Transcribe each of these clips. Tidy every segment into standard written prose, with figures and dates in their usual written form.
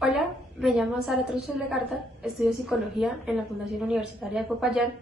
Hola, me llamo Sara Troches Legarda, estudio psicología en la Fundación Universitaria de Popayán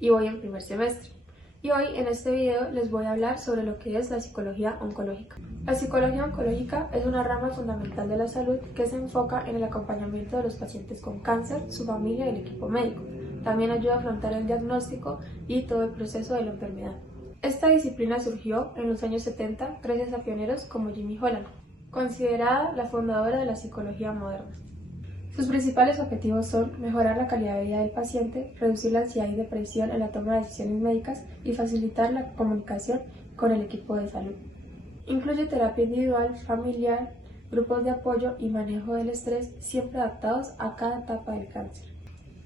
y voy en primer semestre. Y hoy en este video les voy a hablar sobre lo que es la psicología oncológica. La psicología oncológica es una rama fundamental de la salud que se enfoca en el acompañamiento de los pacientes con cáncer, su familia y el equipo médico. También ayuda a afrontar el diagnóstico y todo el proceso de la enfermedad. Esta disciplina surgió en los años 70 gracias a pioneros como Jimmy Holland, considerada la fundadora de la psicología moderna. Sus principales objetivos son mejorar la calidad de vida del paciente, reducir la ansiedad y depresión en la toma de decisiones médicas y facilitar la comunicación con el equipo de salud. Incluye terapia individual, familiar, grupos de apoyo y manejo del estrés, siempre adaptados a cada etapa del cáncer.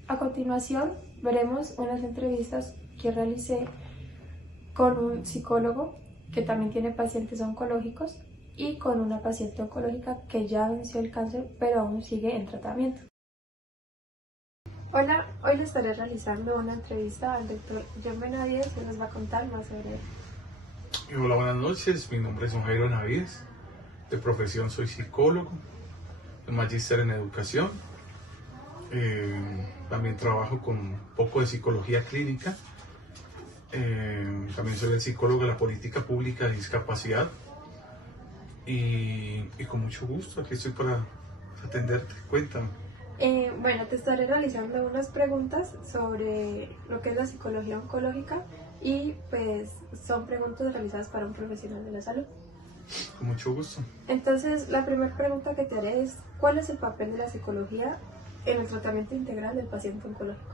A continuación, veremos unas entrevistas que realicé con un psicólogo que también tiene pacientes oncológicos y con una paciente oncológica que ya venció el cáncer pero aún sigue en tratamiento. Hola, hoy le estaré realizando una entrevista al doctor John Benavides que nos va a contar más sobre él. Hola, buenas noches, mi nombre es Jairo Benavides, de profesión soy psicólogo, magíster en educación, también trabajo con un poco de psicología clínica, también soy el psicólogo de la política pública de discapacidad. Y con mucho gusto, aquí estoy para atenderte. Cuéntame. Bueno, te estaré realizando unas preguntas sobre lo que es la psicología oncológica y pues son preguntas realizadas para un profesional de la salud. Con mucho gusto. Entonces, la primera pregunta que te haré es, ¿cuál es el papel de la psicología en el tratamiento integral del paciente oncológico?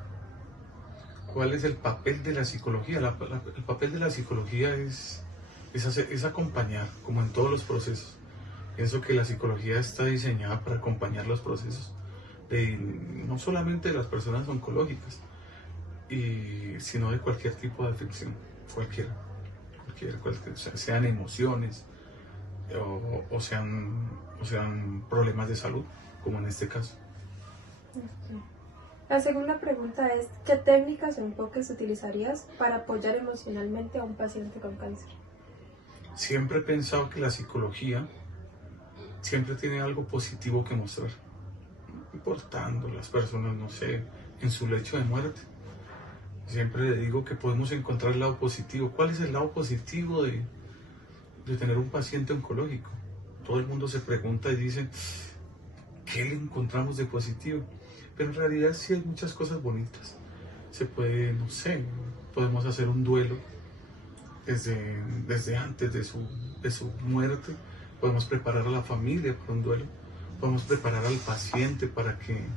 ¿Cuál es el papel de la psicología? El papel de la psicología es acompañar, como en todos los procesos. Pienso que la psicología está diseñada para acompañar los procesos no solamente de las personas oncológicas, sino de cualquier tipo de afección, cualquier, sean emociones o sean problemas de salud, como en este caso. Okay. La segunda pregunta es, ¿qué técnicas o enfoques utilizarías para apoyar emocionalmente a un paciente con cáncer? Siempre he pensado que la psicología siempre tiene algo positivo que mostrar, importando las personas, no sé, en su lecho de muerte. Siempre le digo que podemos encontrar el lado positivo. ¿Cuál es el lado positivo de tener un paciente oncológico? Todo el mundo se pregunta y dice, ¿qué le encontramos de positivo? Pero en realidad sí hay muchas cosas bonitas. Se puede, no sé, podemos hacer un duelo desde antes de su muerte. Podemos preparar a la familia para un duelo. Podemos preparar al paciente para que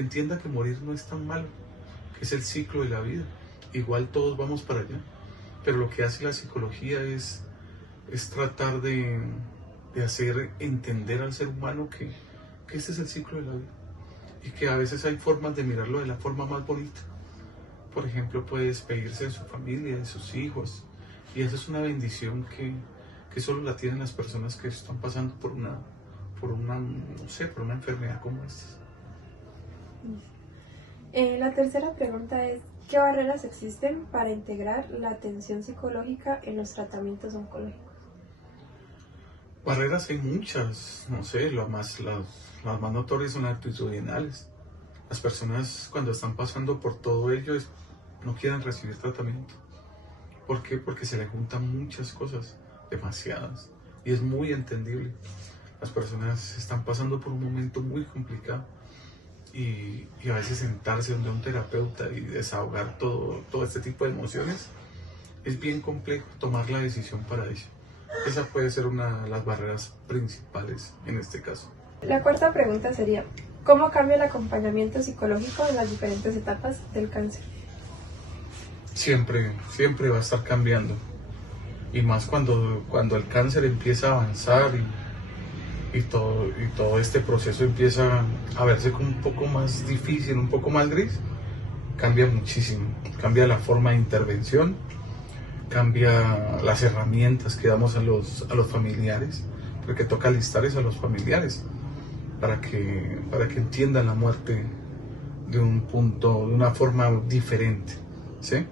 entienda que morir no es tan malo, que es el ciclo de la vida. Igual todos vamos para allá. Pero lo que hace la psicología es tratar de hacer entender al ser humano que este es el ciclo de la vida. Y que a veces hay formas de mirarlo de la forma más bonita. Por ejemplo, puede despedirse de su familia, de sus hijos. Y esa es una bendición que solo la tienen las personas que están pasando por una enfermedad como esta. La tercera pregunta es, ¿qué barreras existen para integrar la atención psicológica en los tratamientos oncológicos? Barreras hay muchas, no sé, las más notorias son las actitudinales. Las personas cuando están pasando por todo ello no quieren recibir tratamiento. ¿Por qué? Porque se le juntan muchas cosas, demasiadas, y es muy entendible. Las personas están pasando por un momento muy complicado y a veces sentarse donde un terapeuta y desahogar todo este tipo de emociones es bien complejo, tomar la decisión para ello. Esa puede ser una de las barreras principales en este caso. La cuarta pregunta sería, ¿cómo cambia el acompañamiento psicológico en las diferentes etapas del cáncer? Siempre va a estar cambiando, y más cuando el cáncer empieza a avanzar y todo este proceso empieza a verse como un poco más difícil, un poco más gris. Cambia muchísimo, cambia la forma de intervención, cambia las herramientas que damos a los familiares, porque toca alistarles a los familiares para que entiendan la muerte de una forma diferente, ¿sí?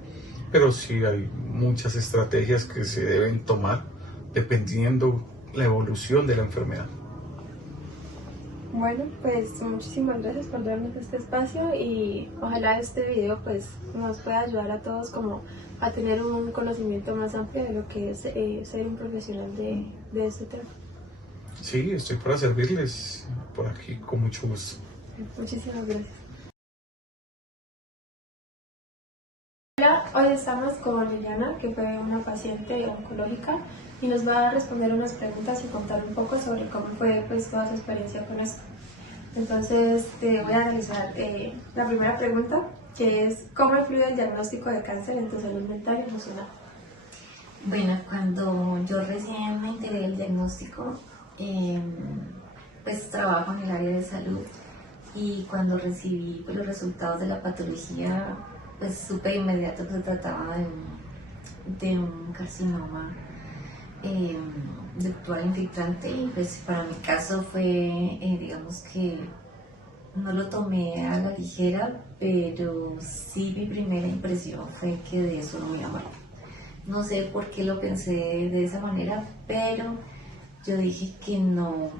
Pero sí hay muchas estrategias que se deben tomar dependiendo la evolución de la enfermedad. Bueno, pues muchísimas gracias por darnos este espacio y ojalá este video pues nos pueda ayudar a todos como a tener un conocimiento más amplio de lo que es ser un profesional de este tema. Sí, estoy para servirles por aquí con mucho gusto. Muchísimas gracias. Hola, hoy estamos con Liliana, que fue una paciente oncológica y nos va a responder unas preguntas y contar un poco sobre cómo fue pues, toda su experiencia con esto. Entonces, te voy a realizar la primera pregunta, que es ¿cómo influye el diagnóstico de cáncer en tu salud mental y emocional? Bueno, cuando yo recién me enteré del diagnóstico, pues trabajo en el área de salud y cuando recibí pues, los resultados de la patología, pues supe de inmediato que se trataba de un carcinoma ductal infiltrante y pues para mi caso fue, digamos que no lo tomé a la ligera, pero sí mi primera impresión fue que de eso no me iba a morir. No sé por qué lo pensé de esa manera, pero yo dije que no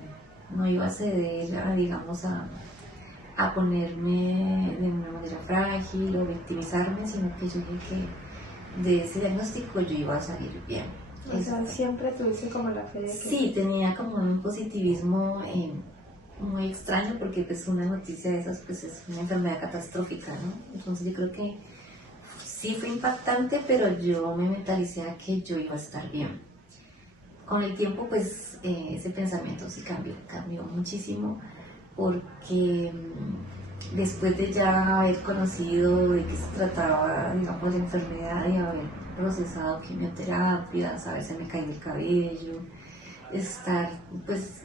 iba a ceder digamos, a ponerme de una manera frágil o victimizarme, sino que yo dije que de ese diagnóstico yo iba a salir bien. O sea, siempre tuviste como la fe de que... Sí, tenía como un positivismo muy extraño porque pues una noticia de esas pues es una enfermedad catastrófica, ¿no? Entonces yo creo que sí fue impactante, pero yo me mentalicé a que yo iba a estar bien. Con el tiempo pues ese pensamiento sí cambió muchísimo porque después de ya haber conocido de qué se trataba, digamos, la enfermedad y haber procesado quimioterapia, saber se me caía el cabello, estar pues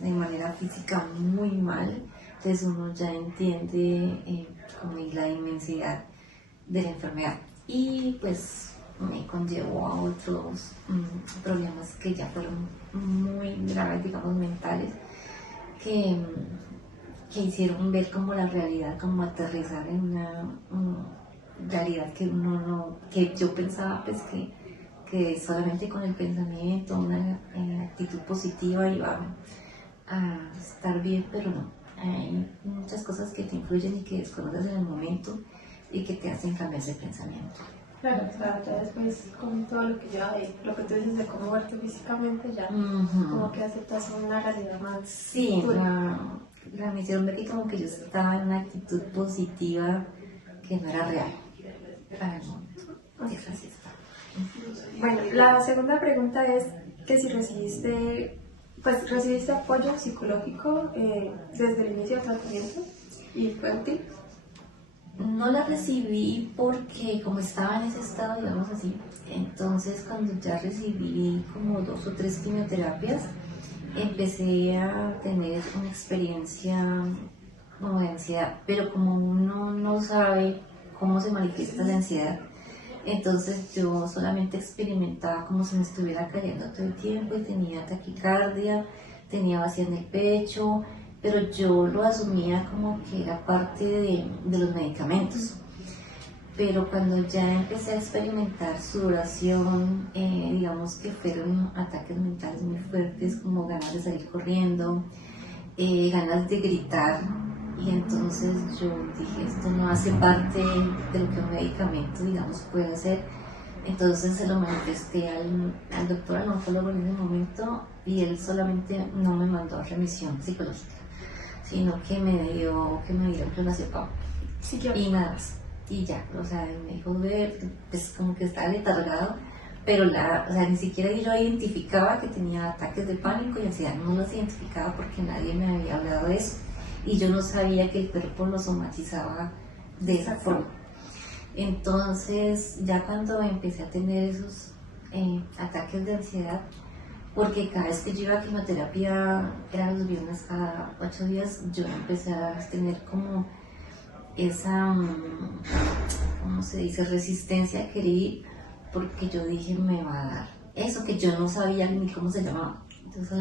de manera física muy mal, entonces uno ya entiende como la inmensidad de la enfermedad y pues me conllevó a otros problemas que ya fueron muy graves, digamos, mentales, que hicieron ver como la realidad, como aterrizar en una realidad que uno no, que yo pensaba pues que solamente con el pensamiento, una actitud positiva iba a estar bien, pero no. Hay muchas cosas que te influyen y que desconoces en el momento y que te hacen cambiar ese pensamiento. Claro, ya después con todo lo que lleva de lo que tú dices de cómo verte físicamente, ya como que aceptas una realidad más. Sí, la misión ver que como que yo estaba en una actitud positiva que no era real para el momento. Okay. Así está. Bueno, la segunda pregunta es que si recibiste apoyo psicológico desde el inicio del tratamiento y fue útil. No la recibí porque como estaba en ese estado, digamos así, entonces cuando ya recibí como 2 o 3 quimioterapias, empecé a tener una experiencia como de ansiedad, pero como uno no sabe cómo se manifiesta la ansiedad, entonces yo solamente experimentaba como si me estuviera cayendo todo el tiempo y tenía taquicardia, tenía vacío en el pecho, pero yo lo asumía como que era parte de los medicamentos. Pero cuando ya empecé a experimentar sudoración, digamos que fueron ataques mentales muy fuertes, como ganas de salir corriendo, ganas de gritar, y entonces yo dije, esto no hace parte de lo que un medicamento, digamos, puede hacer. Entonces se lo manifesté al doctor, al oncólogo en ese momento, y él solamente no me mandó a remisión psicológica, sino que me dio clonazepam y nada más, y ya, o sea, me dijo pues como que estaba letargado, pero o sea, ni siquiera yo identificaba que tenía ataques de pánico y ansiedad, no los identificaba porque nadie me había hablado de eso, y yo no sabía que el cuerpo lo somatizaba de esa forma. Entonces, ya cuando empecé a tener esos ataques de ansiedad, porque cada vez que yo iba a quimioterapia, eran los viernes cada 8 días, yo empecé a tener como esa, ¿cómo se dice?, resistencia a querer ir, porque yo dije, me va a dar eso que yo no sabía ni cómo se llamaba. Entonces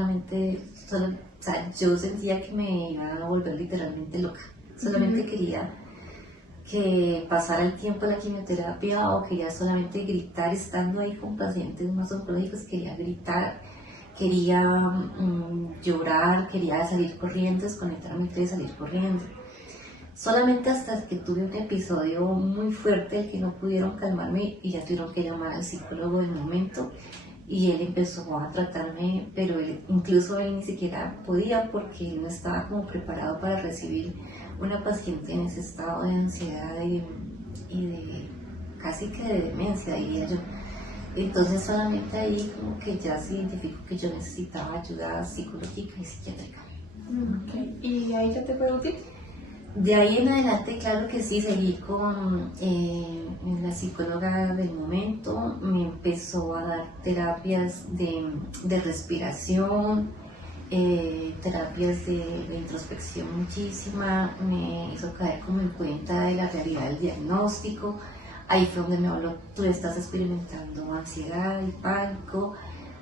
o sea, yo sentía que me iba a volver literalmente loca. Solamente quería que pasara el tiempo de la quimioterapia o quería solamente gritar estando ahí con pacientes más oncológicos, quería gritar quería llorar, quería salir corriendo, desconectarme, quería salir corriendo. Solamente hasta que tuve un episodio muy fuerte el que no pudieron calmarme y ya tuvieron que llamar al psicólogo del momento y él empezó a tratarme, pero incluso él ni siquiera podía porque él no estaba como preparado para recibir una paciente en ese estado de ansiedad y de casi que de demencia, diría yo. Entonces solamente ahí como que ya se identificó que yo necesitaba ayuda psicológica y psiquiátrica. Okay. ¿Y ahí ya te fue útil? De ahí en adelante, claro que sí, seguí con la psicóloga del momento, me empezó a dar terapias de respiración, terapias de introspección muchísima, me hizo caer como en cuenta de la realidad del diagnóstico. Ahí fue donde me habló, tú estás experimentando ansiedad y pánico.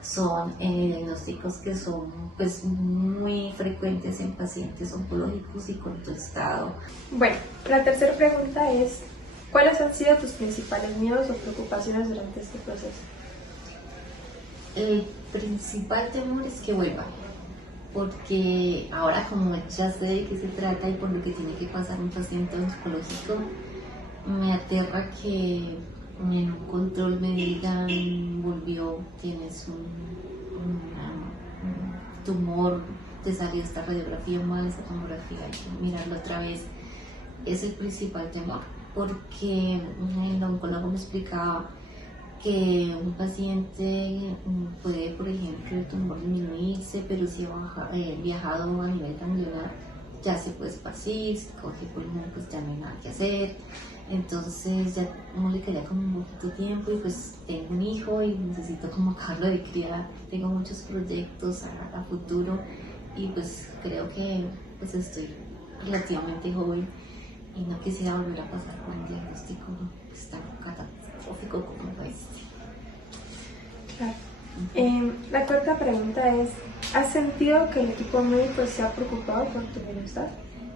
Son diagnósticos que son pues muy frecuentes en pacientes oncológicos y con tu estado. Bueno, la tercera pregunta es, ¿cuáles han sido tus principales miedos o preocupaciones durante este proceso? El principal temor es que vuelva, porque ahora como ya sé de qué se trata y por lo que tiene que pasar un paciente oncológico, me aterra que en un control me digan, volvió, tienes un tumor, te salió esta radiografía mal, esta tomografía, hay que mirarlo otra vez. Es el principal temor, porque el oncólogo me explicaba que un paciente puede, por ejemplo, el tumor disminuirse, pero si ha viajado a nivel ganglionar, ya se puede esparcir, si coge pulmón, pues ya no hay nada que hacer. Entonces ya no le quería como un poquito tiempo y pues tengo un hijo y necesito como acabarlo de criar, tengo muchos proyectos a futuro y pues creo que pues estoy relativamente joven y no quisiera volver a pasar por un diagnóstico pues, tan catastrófico como este. Claro. La cuarta pregunta es, ¿has sentido que el equipo médico se ha preocupado por tu bienestar?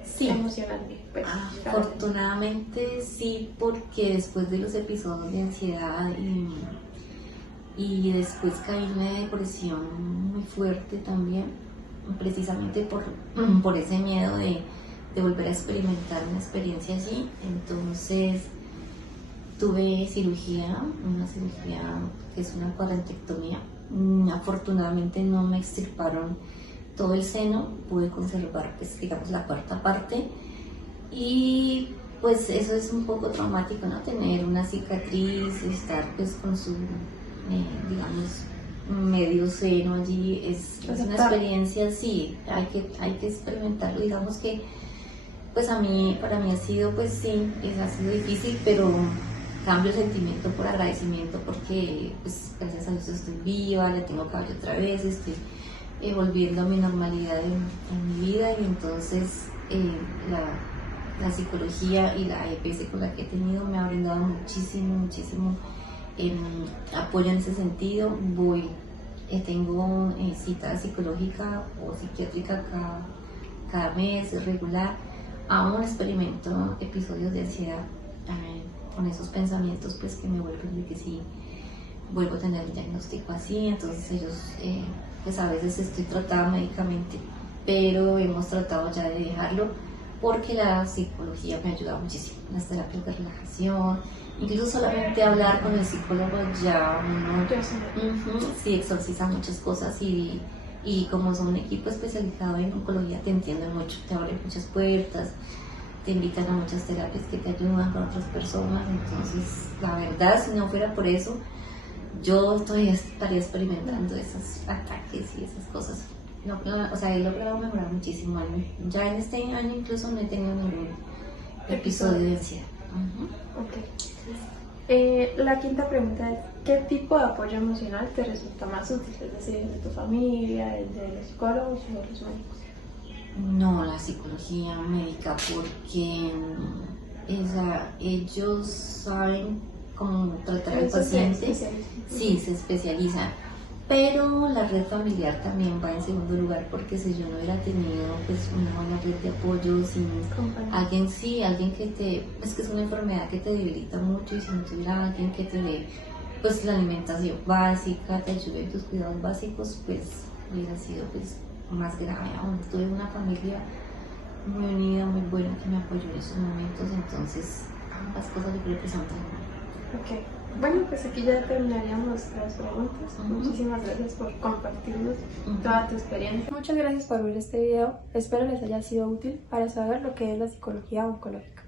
Sí. Emocionalmente. Pues, afortunadamente sí, porque después de los episodios de ansiedad y después caí en una depresión muy fuerte también, precisamente por ese miedo de volver a experimentar una experiencia así. Entonces tuve cirugía, una cirugía que es una cuadrantectomía. Afortunadamente no me extirparon todo el seno, pude conservar pues digamos la cuarta parte y pues eso es un poco traumático, ¿no? Tener una cicatriz, estar pues con su digamos medio seno allí es una experiencia, sí, hay que experimentarlo, digamos que pues para mí ha sido pues sí, ha sido difícil, pero cambio el sentimiento por agradecimiento porque pues gracias a Dios estoy viva, le tengo cabello otra vez, estoy volviendo a mi normalidad en mi vida y entonces la psicología y la EPS con la que he tenido me ha brindado muchísimo apoyo en ese sentido. Tengo cita psicológica o psiquiátrica cada mes, es regular. Aún experimento episodios de ansiedad con esos pensamientos pues que me vuelven de que sí vuelvo a tener el diagnóstico así, entonces ellos pues a veces estoy tratada médicamente, pero hemos tratado ya de dejarlo porque la psicología me ayuda muchísimo, las terapias de relajación, incluso solamente hablar con el psicólogo ya uno sí exorciza muchas cosas y como son un equipo especializado en oncología te entienden mucho, te abren muchas puertas, te invitan a muchas terapias que te ayudan con otras personas, entonces la verdad si no fuera por eso yo todavía estaría experimentando esos ataques y esas cosas. No, o sea, he logrado mejorar muchísimo. Ya en este año incluso no he tenido ningún episodio de ansiedad. Okay. La quinta pregunta es, ¿qué tipo de apoyo emocional te resulta más útil? Es decir, ¿el de tu familia, el de los psicólogos o de los médicos? No, la psicología médica, porque ellos saben cómo tratar al paciente, sí, se especializan, pero la red familiar también va en segundo lugar, porque si yo no hubiera tenido pues una buena red de apoyo, sin alguien que es que es una enfermedad que te debilita mucho y si no tuviera alguien que te dé pues la alimentación básica, te ayuda en tus cuidados básicos, pues hubiera sido pues más grave aún. Tuve una familia muy unida, muy buena, que me apoyó en esos momentos, entonces ambas cosas yo creo que son tan Ok, bueno, pues aquí ya terminaríamos nuestras preguntas. Ujú. Muchísimas gracias por compartirnos Ujú. toda tu experiencia. Muchas gracias por ver este video. Espero les haya sido útil para saber lo que es la psicología oncológica.